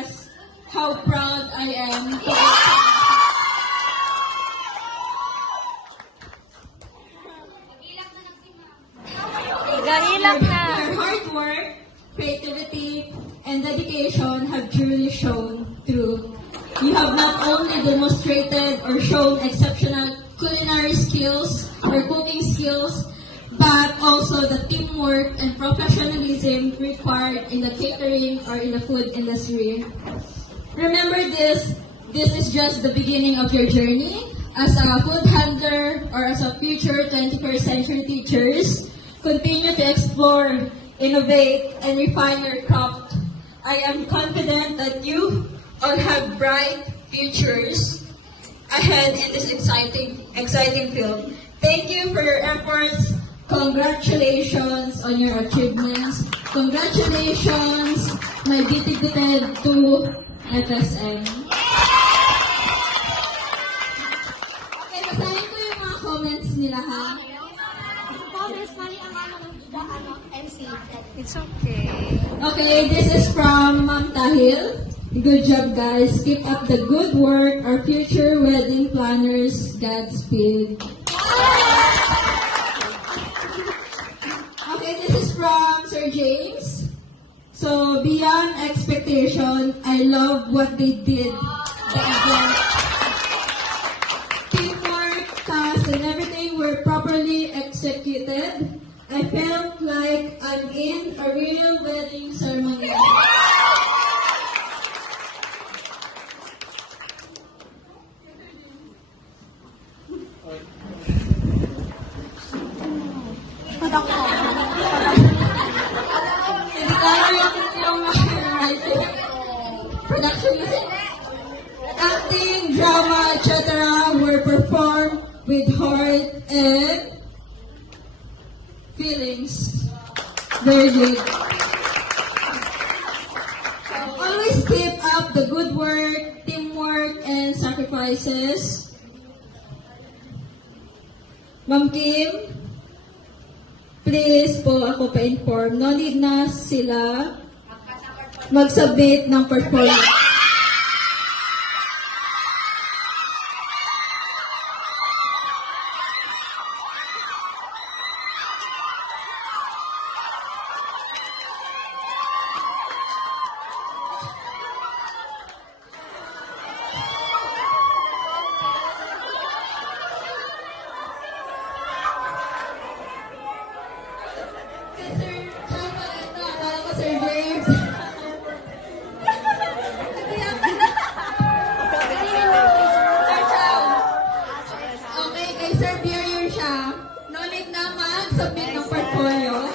express how proud I am to be Gahilak na. Your hard work, creativity, and dedication have truly shown through. You have not only demonstrated or shown exceptional culinary skills or cooking skills, but also the teamwork and professionalism required in the catering or in the food industry. Remember this is just the beginning of your journey as a food handler or as a future 21st century teachers. Continue to explore, innovate, and refine your craft. I am confident that you all have bright futures ahead in this exciting field. Thank you for your efforts. Congratulations on your achievements. Congratulations, my bitigated to FSM. Okay, basahin ko yung mga comments nila ha. It's okay. Okay, this is from Ma'am Tahil. Good job, guys. Keep up the good work. Our future wedding planners, Godspeed. Okay, this is from Sir James. So, beyond expectation, I love what they did. The event. Teamwork, tasks, and everything were properly executed. I felt like I'm in a real wedding ceremony. Production music. Acting, drama, etc. were performed with heart and feelings. Very good. So always keep up the good work, teamwork, and sacrifices. Ma'am Kim, please po ako pa-inform. No need na sila mag-submit ng portfolio. Sir James. Okay, kay Sir Beer siya. No need na mag-submit ng portfolio.